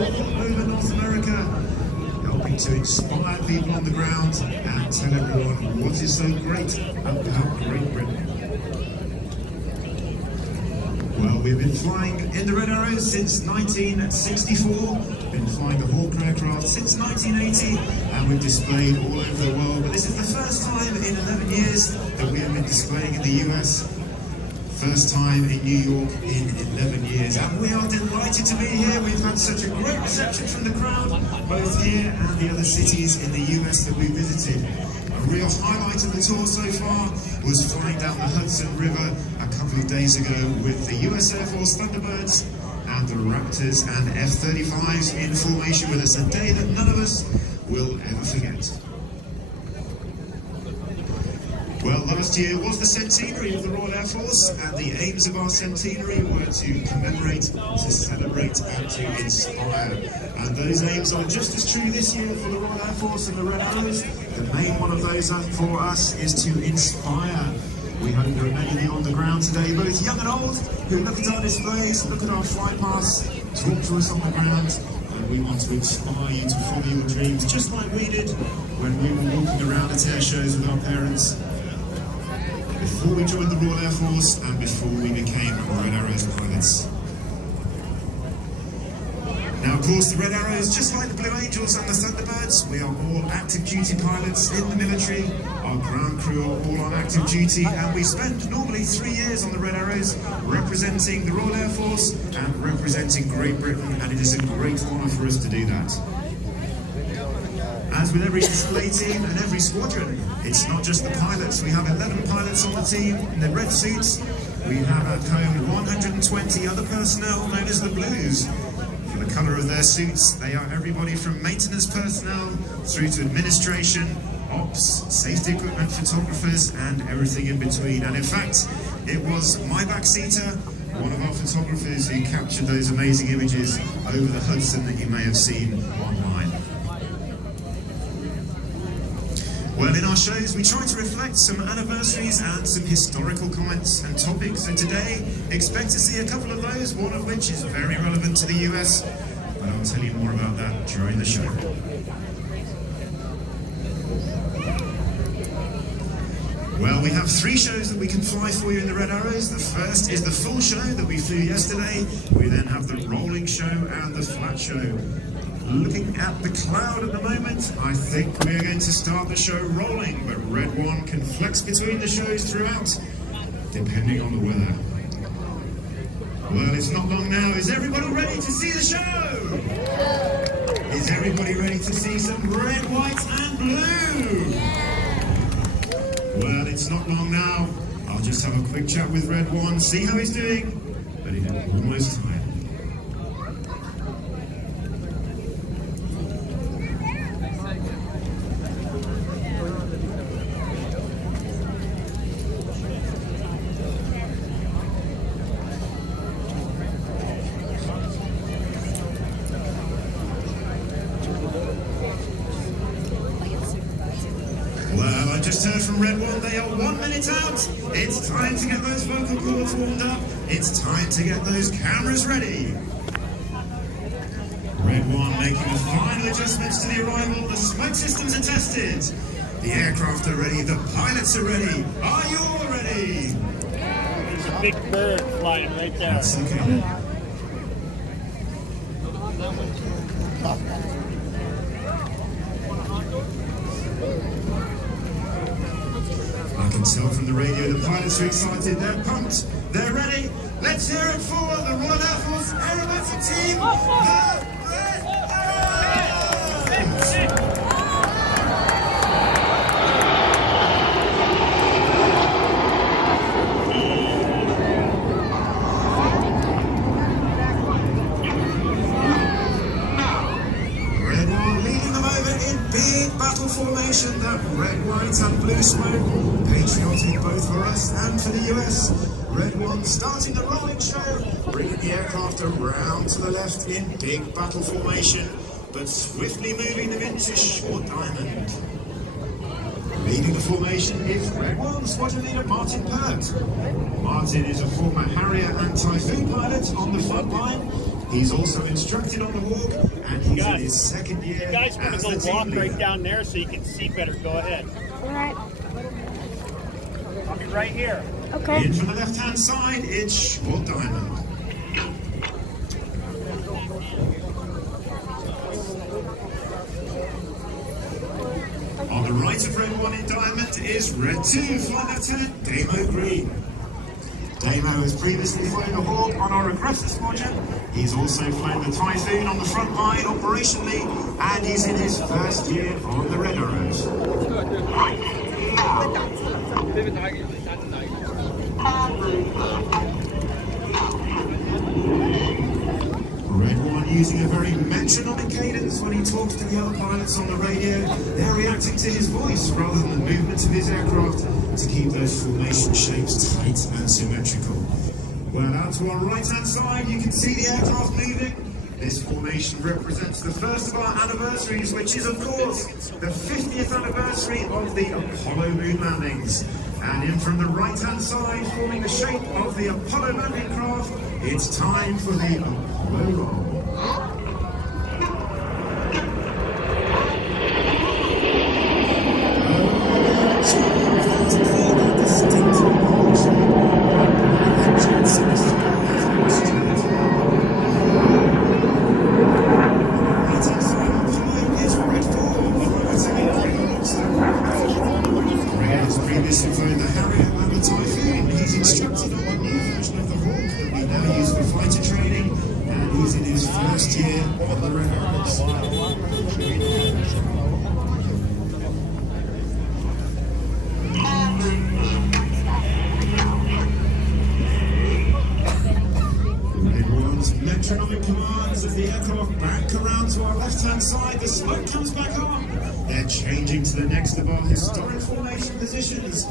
all over North America, helping to inspire people on the ground and tell everyone what is so great about Great Britain. Well, we've been flying in the Red Arrows since 1964, been flying the Hawk aircraft since 1980, and we've displayed all over the world. But this is the first time in 11 years that we have been displaying in the US. First time in New York in 11 years, and we are delighted to be here. We've had such a great reception from the crowd, both here and the other cities in the US that we visited. A real highlight of the tour so far was flying down the Hudson River a couple of days ago with the US Air Force Thunderbirds and the Raptors and F-35s in formation with us, a day that none of us will ever forget. Well, last year was the centenary of the Royal Air Force, and the aims of our centenary were to commemorate, to celebrate, and to inspire. And those aims are just as true this year for the Royal Air Force and the Red Arrows. The main one of those for us is to inspire. We hope there are many of you on the ground today, both young and old, who look at our displays, look at our flight paths, talk to us on the ground. And we want to inspire you to follow your dreams, just like we did when we were walking around at air shows with our parents, before we joined the Royal Air Force and before we became Red Arrows pilots. Now, of course, the Red Arrows, just like the Blue Angels and the Thunderbirds, we are all active duty pilots in the military. Our ground crew are all on active duty, and we spend normally 3 years on the Red Arrows representing the Royal Air Force and representing Great Britain, and it is a great honour for us to do that. As with every display team and every squadron, it's not just the pilots. We have 11 pilots on the team in the red suits. We have at home 120 other personnel known as the Blues. For the colour of their suits, they are everybody from maintenance personnel through to administration, ops, safety equipment photographers, and everything in between. And in fact, it was my backseater, one of our photographers, who captured those amazing images over the Hudson that you may have seen online. Well, in our shows, we try to reflect some anniversaries and some historical comments and topics. And today, expect to see a couple of those, one of which is very relevant to the US, but I'll tell you more about that during the show. Well, we have 3 shows that we can fly for you in the Red Arrows. The first is the full show that we flew yesterday. We then have the rolling show and the flat show. Looking at the cloud at the moment, I think we're going to start the show rolling, but Red One can flex between the shows throughout, depending on the weather. Well, it's not long now. Is everybody ready to see the show? Is everybody ready to see some red, white, and blue? Well, it's not long now. I'll just have a quick chat with Red One, see how he's doing, but he's almost tired. Well, I just heard from Red One, they are 1 minute out. It's time to get those vocal cords warmed up. It's time to get those cameras ready. Red One making the final adjustments to the arrival. The smoke systems are tested. The aircraft are ready. The pilots are ready. Are you all ready? There's a big bird flying right there. That's okay. I can tell from the radio the pilots are excited, they're pumped, they're ready. Let's hear it for the Royal Air Force Aerobatic Team, the Red Arrows! Red One leading them over in big battle formation, that red, white and blue smoke, patriotic both for us and for the US. Red One starting the rolling show, bringing the aircraft around to the left in big battle formation, but swiftly moving them into short diamond. Leading the formation is Red One Squadron Leader Martin Pert. Martin is a former Harrier and Typhoon pilot on the front line, He's also instructed on the Hawk, and he's in his second year. You guys want to go walk right down there so you can see better. Go ahead. All right. I'll be right here. Okay. In from the left-hand side, it's Short Diamond. On the right of Red 1 in Diamond is Red 2, Flight Lieutenant Damo Green. Damo has previously flown the Hawk on our aggressive squadron. He's also flown the Typhoon on the front line operationally, and he's in his first year on the Red Arrows. Red 1 using a very metronomic cadence when he talks to the other pilots on the radio. They're reacting to his voice rather than the movement of his aircraft to keep those formation shapes tight and symmetrical. Well, out to our right-hand side, you can see the aircraft moving. This formation represents the first of our anniversaries, which is, of course, the 50th anniversary of the Apollo moon landings. And in from the right-hand side, forming the shape of the Apollo landing craft, it's time for the Apollo roll. Previously flown the Harrier and the Typhoon. He's instructed on a new version of the Hawk that we now use for fighter training, and he's in his first year on the Red Arrows. Red 1's metronomic commands as the aircraft back around to our left-hand side. The smoke comes back on. They're changing to the next of our historic formation positions,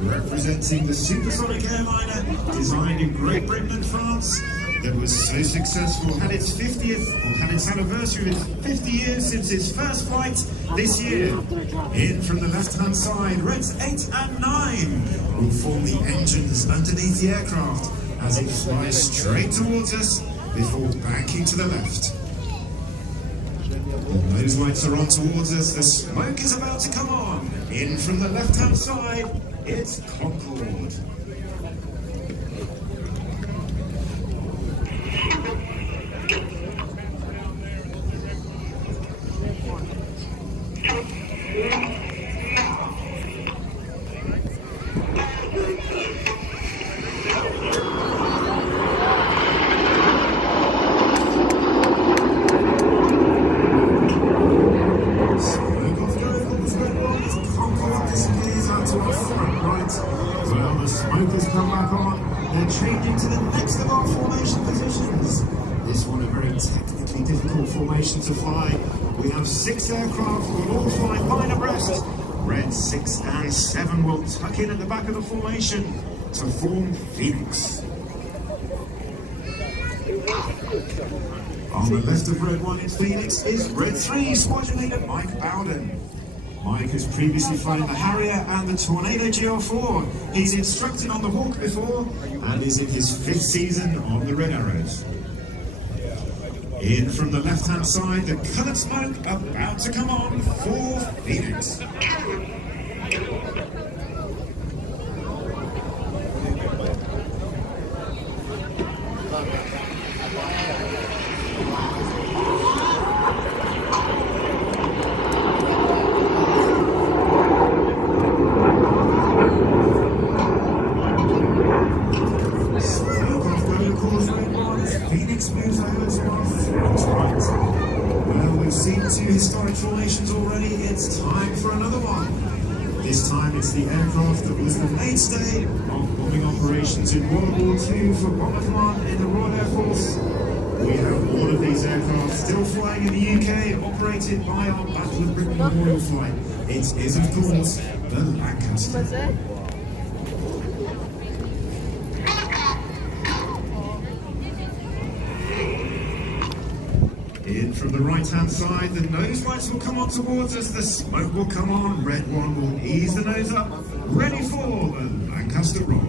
representing the supersonic airliner designed in Great Britain and France that was so successful, had its 50th, or had its anniversary with 50 years since its first flight this year. In from the left-hand side, Reds 8 and 9 will form the engines underneath the aircraft as it flies straight towards us before banking to the left. Those lights are on towards us, the smoke is about to come on. In from the left-hand side, it's Concorde. Well, the smoke has come back on. They're changing to the next of our formation positions. This one a very technically difficult formation to fly. We have 6 aircraft, we'll all fly line abreast. Red 6 and 7 will tuck in at the back of the formation to form Phoenix. On the left of Red 1 in Phoenix is Red 3 Squadron Leader Mike Bowden. Mike has previously flown the Harrier and the Tornado GR4. He's instructed on the Hawk before and is in his 5th season on the Red Arrows. In from the left-hand side, the coloured smoke about to come on for Phoenix. Phoenix moves over to our front right. Well, we've seen 2 historic formations already. It's time for another one. This time it's the aircraft that was the mainstay of bombing operations in World War II for Bomber Command in the Royal Air Force. We have all of these aircraft still flying in the UK, operated by our Battle of Britain Memorial flight. It is, of course, the Lancaster. What's that? In from the right-hand side, the nose lights will come on towards us, the smoke will come on, Red 1 will ease the nose up, ready for the Lancaster roll.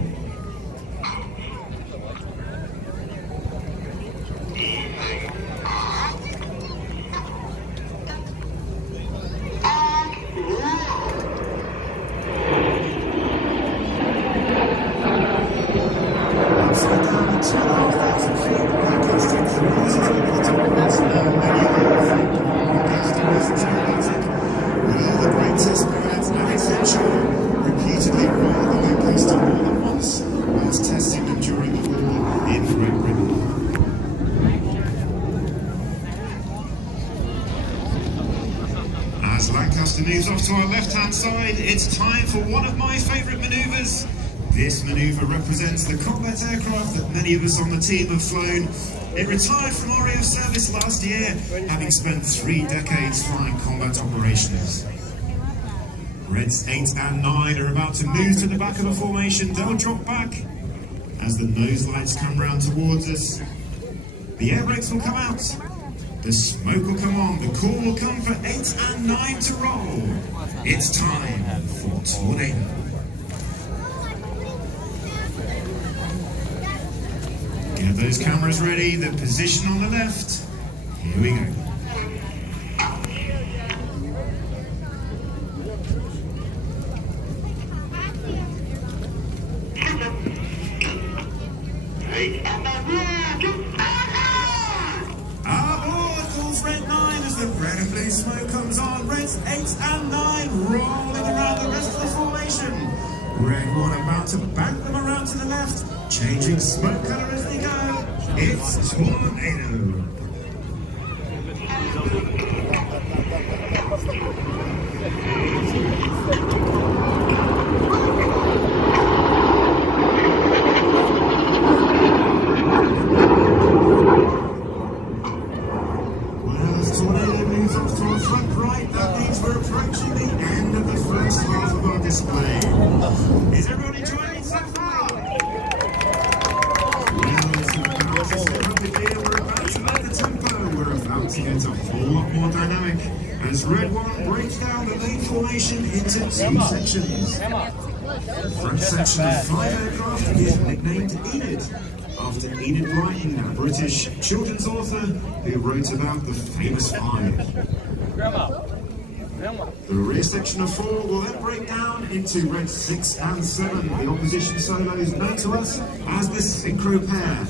As Lancaster moves off to our left-hand side, it's time for one of my favourite manoeuvres. This manoeuvre represents the combat aircraft that many of us on the team have flown. It retired from RAF service last year, having spent 3 decades flying combat operations. Reds 8 and 9 are about to move to the back of the formation. They'll drop back as the nose lights come round towards us. The air brakes will come out. The smoke will come on. The call will come for 8 and 9 to roll. It's time for Tornado. Get those cameras ready. The position on the left. Here we go. Red 9 as the red and blue smoke comes on. Reds 8 and 9 rolling around the rest of the formation. Red 1 about to bank them around to the left, changing smoke colour as they go. It's Tornado. Tornado moves off to our front right. That means we're approaching the end of the first half of our display. Is everyone enjoying it so far? Well, it's about to step up again. We're about to let the tempo. We're about to get a whole lot more dynamic as Red 1 breaks down the main formation into 2 sections. The front section of 5 aircraft is nicknamed Enid, after Enid Blyton, a British children's author who wrote about the famous 5. The rear section of 4 will then break down into Red 6 and 7, the opposition solos known to us as the Synchro Pair.